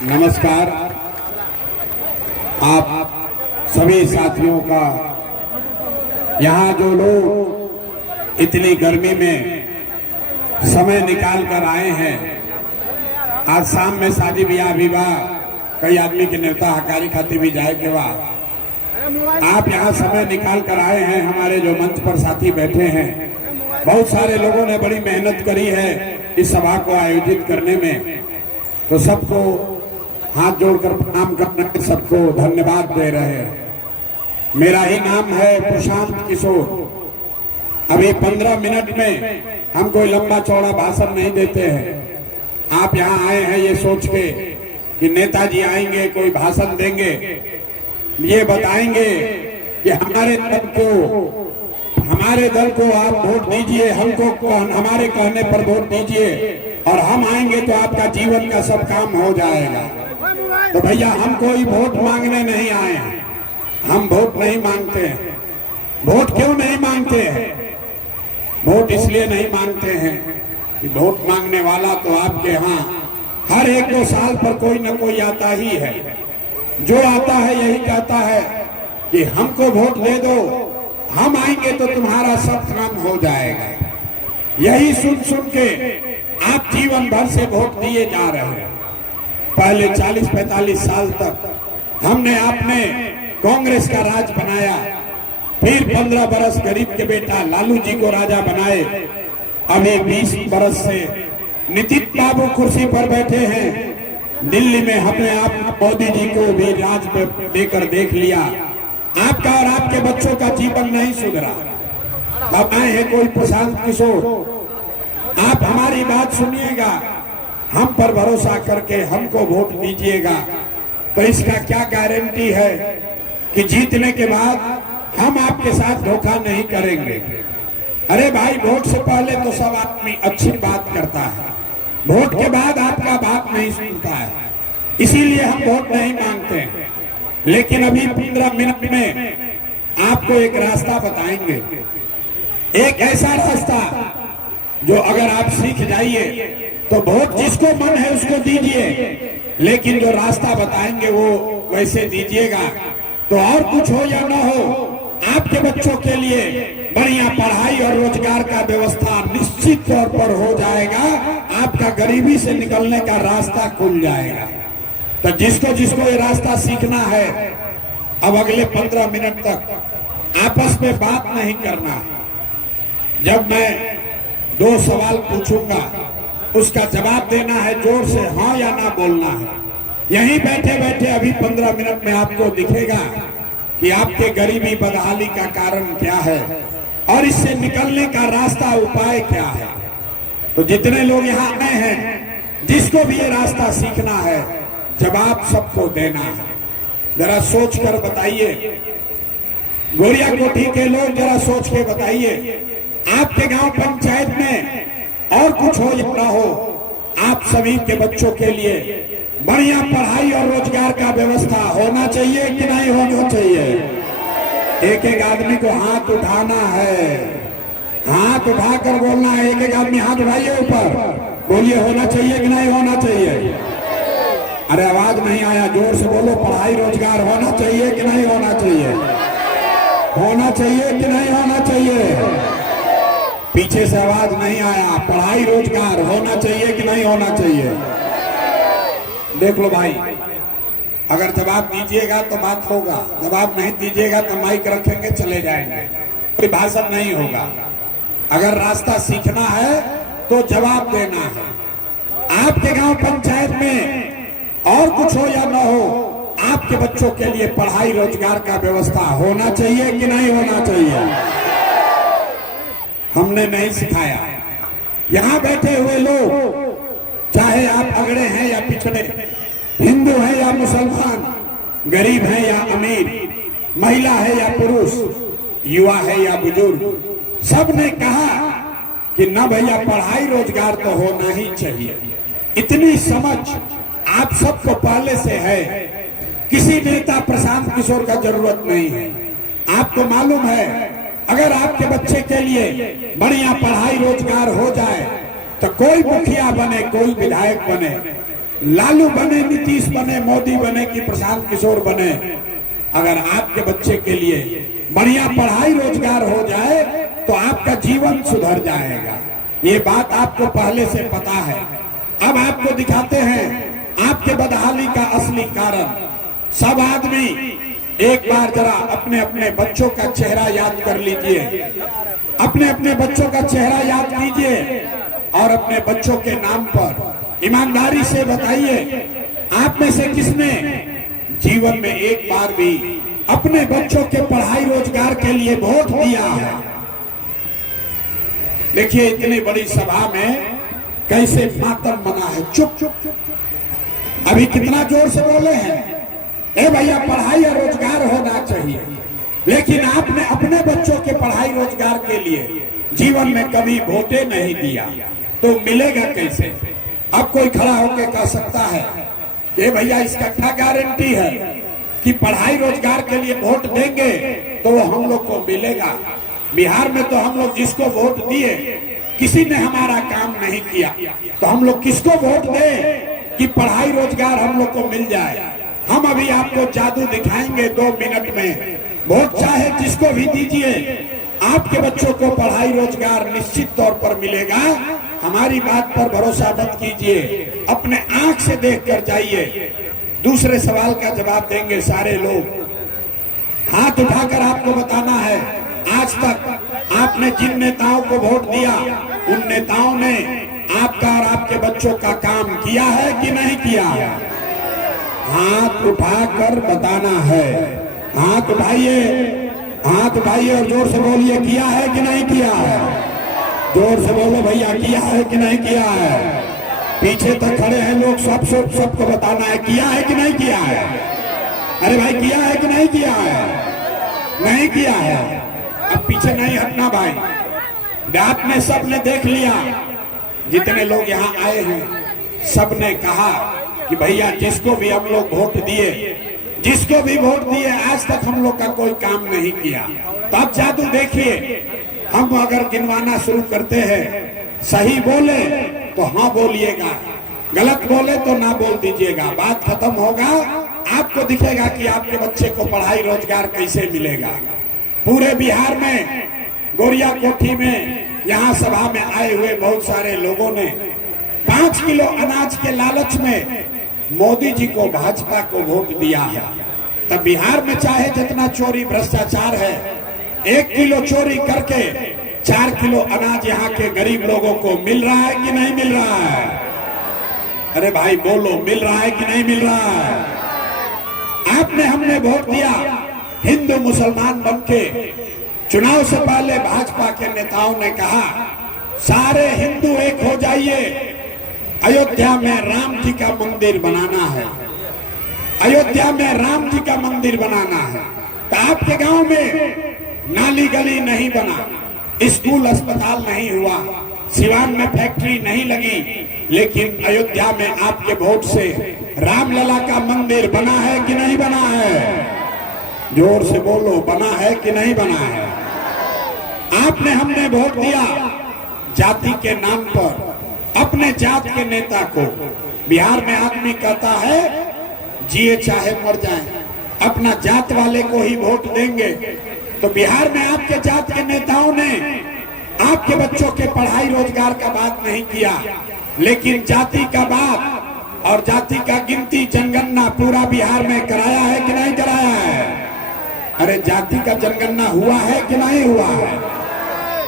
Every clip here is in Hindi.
नमस्कार। आप सभी साथियों का, यहाँ जो लोग इतनी गर्मी में समय निकाल कर आए हैं, आज शाम में शादी ब्याह विवाह कई आदमी के नेता हकारी खाती भी जाए के बाद आप यहाँ समय निकाल कर आए हैं। हमारे जो मंच पर साथी बैठे हैं, बहुत सारे लोगों ने बड़ी मेहनत करी है इस सभा को आयोजित करने में, तो सबको हाथ जोड़कर प्रणाम करने, सबको धन्यवाद दे रहे हैं। मेरा ही नाम है प्रशांत किशोर। अभी 15 मिनट में हम कोई लंबा चौड़ा भाषण नहीं देते हैं। आप यहाँ आए हैं ये सोच के कि नेताजी आएंगे, कोई भाषण देंगे, ये बताएंगे कि हमारे दल को आप वोट दीजिए, हमको हमारे कहने पर वोट दीजिए और हम आएंगे तो आपका जीवन का सब काम हो जाएगा। तो भैया, हम कोई वोट मांगने नहीं आए हैं, हम वोट नहीं मांगते हैं। वोट क्यों नहीं मांगते हैं? वोट इसलिए नहीं मांगते हैं कि वोट मांगने वाला तो आपके यहाँ हर 1-2 साल पर कोई न कोई आता ही है। जो आता है यही कहता है कि हमको वोट दे दो, हम आएंगे तो तुम्हारा सब काम हो जाएगा। यही सुन सुन के आप जीवन भर से वोट दिए जा रहे हैं। पहले 40-45 साल तक हमने आपने कांग्रेस का राज बनाया, फिर 15 बरस गरीब के बेटा लालू जी को राजा बनाए। अभी 20 बरस से नितिन बाबू कुर्सी पर बैठे हैं। दिल्ली में हमने आप मोदी जी को भी राज देकर देख लिया। आपका और आपके बच्चों का जीवन नहीं सुधरा। अब आए हैं कोई प्रशांत किशोर, आप हमारी बात सुनिएगा, हम पर भरोसा करके हमको वोट दीजिएगा। तो इसका क्या गारंटी है कि जीतने के बाद हम आपके साथ धोखा नहीं करेंगे? अरे भाई, वोट से पहले तो सब आदमी अच्छी बात करता है, वोट के बाद आपका बात नहीं सुनता है, इसीलिए हम वोट नहीं मांगते हैं। लेकिन अभी 15 मिनट में आपको एक रास्ता बताएंगे, एक ऐसा रास्ता जो अगर आप सीख जाइए तो वोट जिसको मन है उसको दीजिए, लेकिन जो रास्ता बताएंगे वो वैसे दीजिएगा। तो और कुछ हो या ना हो, आपके बच्चों के लिए बढ़िया पढ़ाई और रोजगार का व्यवस्था निश्चित तौर पर हो जाएगा। आपका गरीबी से निकलने का रास्ता खुल जाएगा। तो जिसको जिसको ये रास्ता सीखना है, अब अगले 15 मिनट तक आपस में बात नहीं करना। जब मैं 2 सवाल पूछूंगा, उसका जवाब देना है, जोर से हाँ या ना बोलना है। यहीं बैठे बैठे अभी 15 मिनट में आपको दिखेगा कि आपके गरीबी बदहाली का कारण क्या है और इससे निकलने का रास्ता, उपाय क्या है। तो जितने लोग यहाँ आए हैं, जिसको भी ये रास्ता सीखना है, जवाब सबको देना है। जरा सोच कर बताइए, गोरिया कोठी के लोग जरा सोच के बताइए, आपके गांव पंचायत में और कुछ हो या ना हो, आप सभी के बच्चों के लिए बढ़िया पढ़ाई और रोजगार का व्यवस्था होना चाहिए कि नहीं होना चाहिए? एक एक आदमी को हाथ उठाना है, हाथ उठाकर बोलना है। एक एक आदमी हाथ उठाइए ऊपर, बोलिए होना चाहिए कि नहीं होना चाहिए? अरे आवाज नहीं आया, जोर से बोलो। पढ़ाई रोजगार होना चाहिए कि नहीं होना चाहिए? होना चाहिए कि नहीं होना चाहिए? पीछे से आवाज नहीं आया। पढ़ाई रोजगार होना चाहिए कि नहीं होना चाहिए? देख लो भाई, अगर जवाब दीजिएगा तो बात होगा, जवाब नहीं दीजिएगा तो माइक रखेंगे चले जाएंगे, कोई भाषण नहीं होगा। अगर रास्ता सीखना है तो जवाब देना है। आपके गांव पंचायत में और कुछ हो या ना हो, आपके बच्चों के लिए पढ़ाई रोजगार का व्यवस्था होना चाहिए कि नहीं होना चाहिए? हमने नहीं सिखाया। यहाँ बैठे हुए लोग, चाहे आप अगड़े हैं या पिछड़े, हिंदू हैं या मुसलमान, गरीब हैं या अमीर, महिला है या पुरुष, युवा है या बुजुर्ग, सब ने कहा कि ना भैया, पढ़ाई रोजगार तो होना ही चाहिए। इतनी समझ आप सबको पहले से है, किसी नेता प्रशांत किशोर का जरूरत नहीं है। आपको मालूम है, अगर आपके बच्चे के लिए बढ़िया पढ़ाई रोजगार हो जाए तो कोई मुखिया बने, कोई विधायक बने, लालू बने, नीतीश बने, मोदी बने कि प्रशांत किशोर बने, अगर आपके बच्चे के लिए बढ़िया पढ़ाई रोजगार हो जाए तो आपका जीवन सुधर जाएगा। ये बात आपको पहले से पता है। अब आपको दिखाते हैं आपके बदहाली का असली कारण। सब आदमी एक बार जरा अपने अपने बच्चों का चेहरा याद कर लीजिए, अपने अपने बच्चों का चेहरा याद कीजिए और अपने बच्चों के नाम पर ईमानदारी से बताइए, आप में से किसने जीवन में एक बार भी अपने बच्चों के पढ़ाई रोजगार के लिए वोट दिया है? देखिए इतनी बड़ी सभा में कैसे मातम बना है। चुप चुप चुप, अभी कितना जोर से बोले हैं, ए भैया पढ़ाई और रोजगार होना चाहिए, लेकिन आपने अपने बच्चों के पढ़ाई रोजगार के लिए जीवन में कभी वोटे नहीं दिया, तो मिलेगा कैसे? अब कोई खड़ा होकर कह सकता है कि भैया इसका क्या गारंटी है कि पढ़ाई रोजगार के लिए वोट देंगे तो वो हम लोग को मिलेगा? बिहार में तो हम लोग जिसको वोट दिए किसी ने हमारा काम नहीं किया, तो हम लोग किसको वोट दें कि पढ़ाई रोजगार हम लोग को मिल जाए? हम अभी आपको जादू दिखाएंगे 2 मिनट में। वोट चाहे जिसको भी दीजिए, आपके बच्चों को पढ़ाई रोजगार निश्चित तौर पर मिलेगा। हमारी बात पर भरोसा मत कीजिए, अपने आंख से देख कर जाइए। दूसरे सवाल का जवाब देंगे सारे लोग। हाथ उठाकर आपको बताना है, आज तक आपने जिन नेताओं को वोट दिया उन नेताओं ने आपका और आपके बच्चों का काम किया है कि नहीं किया है? हाथ उठाकर बताना है। हाथ उठाइए, हाथ उठाइए और जोर से बोलिए, किया है कि नहीं किया है? जोर से बोलो भैया, किया है कि नहीं किया है? पीछे तक खड़े हैं लोग, सबको बताना है, किया है कि नहीं किया है? अरे भाई किया है कि नहीं किया है? नहीं किया है। अब पीछे नहीं हटना भाई। बात में सबने देख लिया, जितने लोग यहाँ आए हैं सबने कहा कि भैया जिसको भी हम लोग वोट दिए, जिसको भी वोट दिए, आज तक हम लोग का कोई काम नहीं किया। तो अब जादू देखिए, हम अगर गिनवाना शुरू करते हैं, सही बोले तो हाँ बोलिएगा, गलत बोले तो ना बोल दीजिएगा। बात खत्म होगा, आपको दिखेगा कि आपके बच्चे को पढ़ाई रोजगार कैसे मिलेगा। पूरे बिहार में गोरिया कोठी में यहाँ सभा में आए हुए बहुत सारे लोगों ने 5 किलो अनाज के लालच में मोदी जी को, भाजपा को वोट दिया है। तब बिहार में चाहे जितना चोरी भ्रष्टाचार है, 1 किलो चोरी करके 4 किलो अनाज यहाँ के गरीब लोगों को मिल रहा है कि नहीं मिल रहा है? अरे भाई बोलो, मिल रहा है कि नहीं मिल रहा है? आपने हमने वोट दिया, हिंदू मुसलमान बनके चुनाव से पहले भाजपा के नेताओं ने कहा सारे हिंदू एक हो जाइए, अयोध्या में राम जी का मंदिर बनाना है, अयोध्या में राम जी का मंदिर बनाना है। तो आपके गांव में नाली गली नहीं बना, स्कूल अस्पताल नहीं हुआ, सिवान में फैक्ट्री नहीं लगी, लेकिन अयोध्या में आपके वोट से रामलला का मंदिर बना है कि नहीं बना है? जोर से बोलो, बना है कि नहीं बना है? आपने हमने वोट दिया जाति के नाम पर, अपने जात के नेता को। बिहार में आदमी कहता है जिए चाहे मर जाए, अपना जात वाले को ही वोट देंगे। तो बिहार में आपके जात के नेताओं ने आपके बच्चों के पढ़ाई रोजगार का बात नहीं किया, लेकिन जाति का बात और जाति का गिनती जनगणना पूरा बिहार में कराया है कि नहीं कराया है? अरे जाति का जनगणना हुआ है कि नहीं हुआ है?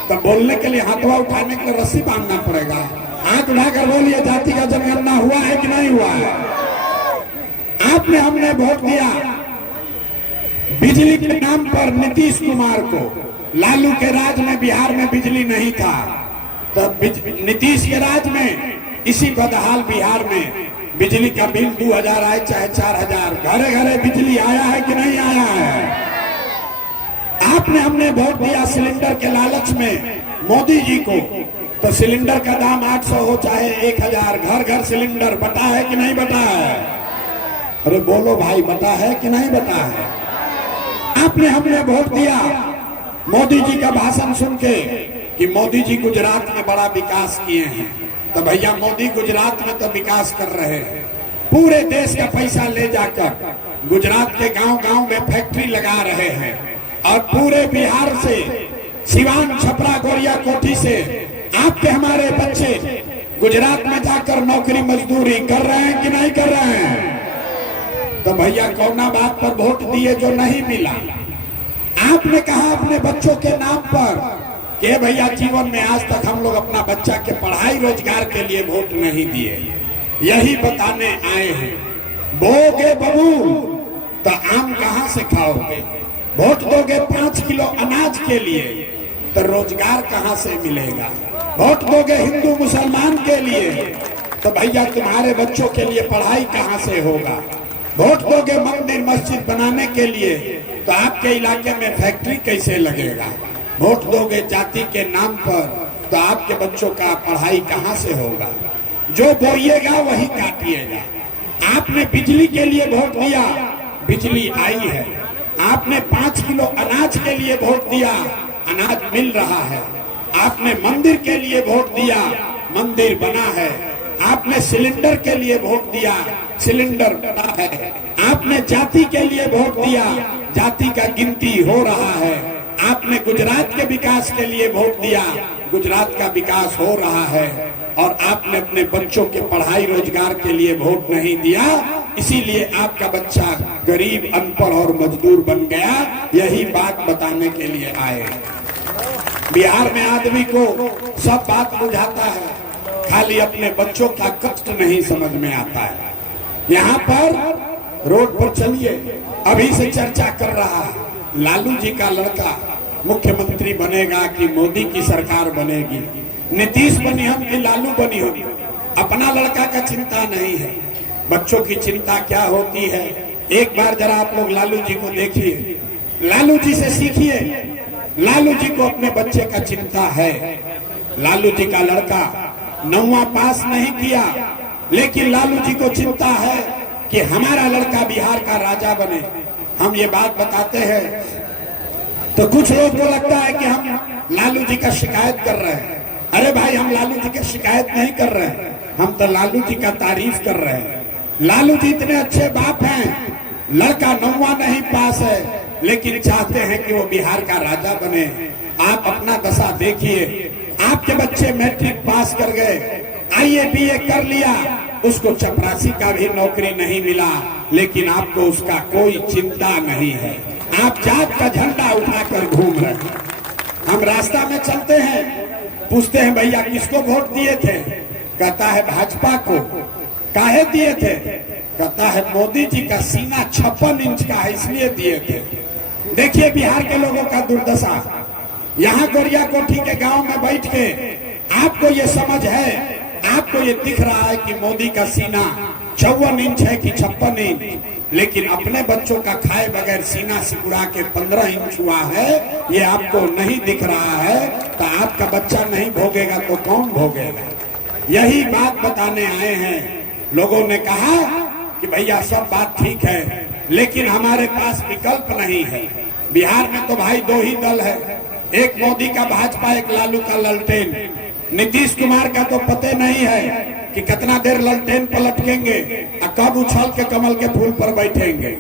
तो बोलने के लिए हाथवा उठाने के लिए रस्सी बांधना पड़ेगा। हाथ उठाकर बोलिए, जाति का जनगणना हुआ है कि नहीं हुआ है? आपने हमने वोट दिया बिजली के नाम पर नीतीश कुमार को। लालू के राज में बिहार में बिजली नहीं था, तब नीतीश के राज में इसी बदहाल बिहार में बिजली का बिल 2000 आए चाहे 4000, घरे घरे बिजली आया है कि नहीं आया है? आपने हमने वोट दिया सिलेंडर के लालच में मोदी जी को, तो सिलेंडर का दाम 800 हो चाहे 1000, घर घर सिलेंडर बटा है कि नहीं बटा है? अरे बोलो भाई, बटा है कि नहीं बटा है? आपने हमने वोट दिया मोदी जी का भाषण सुन के कि मोदी जी गुजरात में बड़ा विकास किए हैं। तो भैया मोदी गुजरात में तो विकास कर रहे हैं, पूरे देश का पैसा ले जाकर गुजरात के गांव-गांव में फैक्ट्री लगा रहे हैं और पूरे बिहार से सिवान, छपरा, गोरिया कोठी से आपके हमारे बच्चे गुजरात में जाकर नौकरी मजदूरी कर रहे हैं कि नहीं कर रहे हैं? तो भैया कौना बात पर वोट दिए जो नहीं मिला? आपने कहा अपने बच्चों के नाम पर कि भैया जीवन में आज तक हम लोग अपना बच्चा के पढ़ाई रोजगार के लिए वोट नहीं दिए। यही बताने आए हैं, बोगे बबूल तो आम कहां से खाओगे? वोट दोगे 5 किलो अनाज के लिए तो रोजगार कहां से मिलेगा? वोट दोगे हिंदू मुसलमान के लिए तो भैया तुम्हारे बच्चों के लिए पढ़ाई कहां से होगा? वोट दोगे मंदिर मस्जिद बनाने के लिए तो आपके इलाके में फैक्ट्री कैसे लगेगा? वोट दोगे जाति के नाम पर तो आपके बच्चों का पढ़ाई कहां से होगा? जो बोइएगा वही काटिएगा। आपने बिजली के लिए वोट दिया, बिजली आई है। आपने 5 किलो अनाज के लिए वोट दिया, अनाज मिल रहा है। आपने मंदिर के लिए वोट दिया, मंदिर बना है। आपने सिलेंडर के लिए वोट दिया, सिलेंडर बना है। आपने जाति के लिए वोट दिया, जाति का गिनती हो रहा है। आपने गुजरात के विकास के लिए वोट दिया, गुजरात का विकास हो रहा है। और आपने अपने बच्चों के पढ़ाई रोजगार के लिए वोट नहीं दिया, इसीलिए आपका बच्चा गरीब, अनपढ़ और मजदूर बन गया। यही बात बताने के लिए आए। बिहार में आदमी को सब बात बुझाता है, खाली अपने बच्चों का कष्ट नहीं समझ में आता है। यहाँ पर रोड पर चलिए, अभी से चर्चा कर रहा है लालू जी का लड़का मुख्यमंत्री बनेगा कि मोदी की सरकार बनेगी, नीतीश बनी हम कि लालू बनी होगी। अपना लड़का का चिंता नहीं है, बच्चों की चिंता क्या होती है। एक बार जरा आप लोग लालू जी को देखिए, लालू जी से सीखिए। लालू जी को अपने बच्चे का चिंता है। लालू जी का लड़का 9वां पास नहीं किया, लेकिन लालू जी को चिंता है कि हमारा लड़का बिहार का राजा बने। हम ये बात बताते हैं तो कुछ लोग को लगता है कि हम लालू जी का शिकायत कर रहे हैं। अरे भाई, हम लालू जी की शिकायत नहीं कर रहे हैं, हम तो लालू जी का तारीफ कर रहे हैं। लालू जी इतने अच्छे बाप हैं, लड़का 9वां नहीं पास है, लेकिन चाहते हैं कि वो बिहार का राजा बने। आप अपना दशा देखिए, आपके बच्चे मैट्रिक पास कर गए, आईए बीए कर लिया, उसको चपरासी का भी नौकरी नहीं मिला, लेकिन आपको उसका कोई चिंता नहीं है। आप जात का झंडा उठाकर घूम रहे हैं। हम रास्ता में चलते हैं, पूछते हैं भैया किसको वोट दिए थे? कहता है भाजपा को। काहे दिए थे? कहता है मोदी जी का सीना 56 इंच का है इसलिए दिए थे। देखिए बिहार के लोगों का दुर्दशा। यहाँ गोरिया कोठी के गांव में बैठ के आपको ये समझ है, आपको ये दिख रहा है कि मोदी का सीना 54 इंच है कि 56 इंच, लेकिन अपने बच्चों का खाए बगैर सीना सिकुड़ा के 15 इंच हुआ है, ये आपको नहीं दिख रहा है। तो आपका बच्चा नहीं भोगेगा तो कौन भोगेगा? यही बात बताने आए हैं। लोगों ने कहा कि भैया सब बात ठीक है, लेकिन हमारे पास विकल्प नहीं है। बिहार में तो भाई 2 ही दल है, एक मोदी का भाजपा, एक लालू का ललटेन। नीतीश कुमार का तो पते नहीं है कि कितना देर ललटेन पर लटकेंगे और कब उछल के कमल के फूल पर बैठेंगे।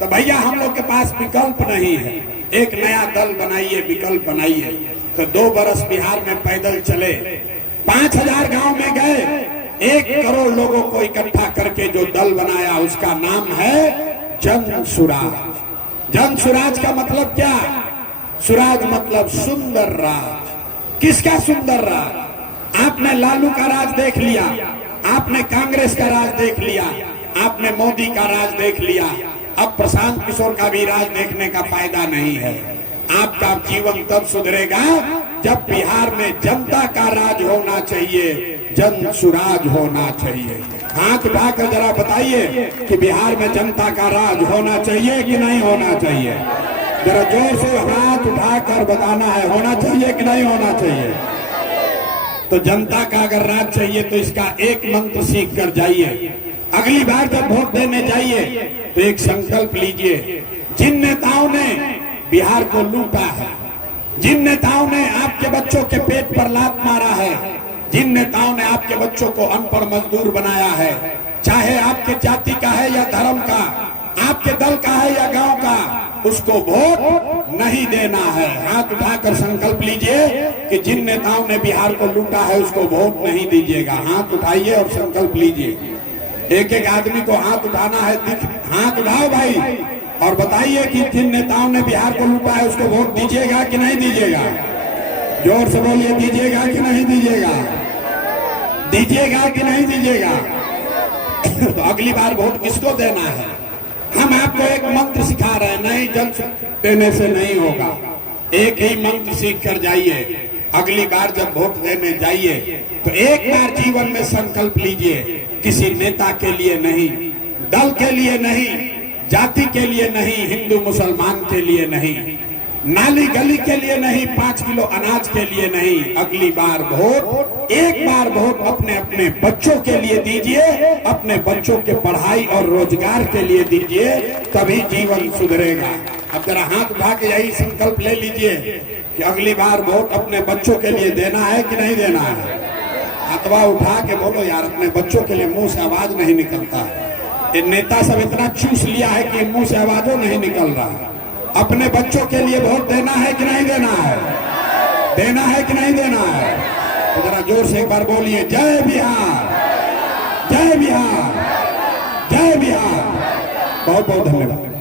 तो भैया हम लोग के पास विकल्प नहीं है, एक नया दल बनाइए, विकल्प बनाइए। तो 2 बरस बिहार में पैदल चले, 5000 गांव में गए, 1 करोड़ लोगों को इकट्ठा करके जो दल बनाया उसका नाम है जन सुराज। जन सुराज का मतलब क्या? सुराज मतलब सुंदर राज। किसका सुंदर राज? आपने लालू का राज देख लिया, आपने कांग्रेस का राज देख लिया, आपने मोदी का राज देख लिया, अब प्रशांत किशोर का भी राज देखने का फायदा नहीं है। आपका जीवन तब सुधरेगा जब बिहार में जनता का राज होना चाहिए, जन सुराज होना चाहिए। हाथ उठाकर जरा बताइए कि बिहार में जनता का राज होना चाहिए कि नहीं होना चाहिए? जरा जोर से हाथ उठाकर बताना है, होना चाहिए कि नहीं होना चाहिए? तो जनता का अगर राज चाहिए तो इसका एक मंत्र सीख कर जाइए। अगली बार जब वोट देने जाइए तो एक संकल्प लीजिए, जिन नेताओं ने बिहार को लूटा है, जिन नेताओं ने आपके बच्चों के पेट पर लात मारा है, जिन नेताओं ने आपके बच्चों को अनपढ़ मजदूर बनाया है, चाहे आपके जाति का है या धर्म का, आपके दल का है या गांव का, उसको वोट नहीं देना है। हाथ उठाकर संकल्प लीजिए कि जिन नेताओं ने बिहार को लूटा है उसको वोट नहीं दीजिएगा। हाथ उठाइए और संकल्प लीजिए। एक एक आदमी को हाथ उठाना है। हाथ उठाओ भाई और बताइए कि जिन नेताओं ने बिहार को लूटा है उसको वोट दीजिएगा कि नहीं दीजिएगा। जोर से बोलिए, दीजिएगा कि नहीं दीजिएगा, दीजिएगा कि नहीं दीजिएगा। तो अगली बार वोट किसको देना है? हम आपको एक मंत्र सिखा रहे हैं, नहीं जल देने से नहीं होगा। एक ही मंत्र सीख कर जाइए। अगली बार जब वोट देने जाइए तो एक बार जीवन में संकल्प लीजिए, किसी नेता के लिए नहीं, दल के लिए नहीं, जाति के लिए नहीं, हिंदू मुसलमान के लिए नहीं, नाली गली के लिए नहीं, 5 किलो अनाज के लिए नहीं। अगली बार वोट, एक बार वोट अपने अपने बच्चों के लिए दीजिए, अपने बच्चों के पढ़ाई और रोजगार के लिए दीजिए, तभी जीवन सुधरेगा। अब जरा हाथ उठा के यही संकल्प ले लीजिए कि अगली बार वोट अपने बच्चों के लिए देना है कि नहीं देना है। हाथवा उठा के बोलो यार, अपने बच्चों के लिए मुंह से आवाज नहीं निकलता। ये नेता सब इतना चूस लिया है कि मुंह से आवाजों नहीं निकल रहा। अपने बच्चों के लिए वोट देना है कि नहीं देना है, देना है कि नहीं देना है। तो जरा जोर से एक बार बोलिए, जय बिहार, जय बिहार, जय बिहार। बहुत बहुत धन्यवाद।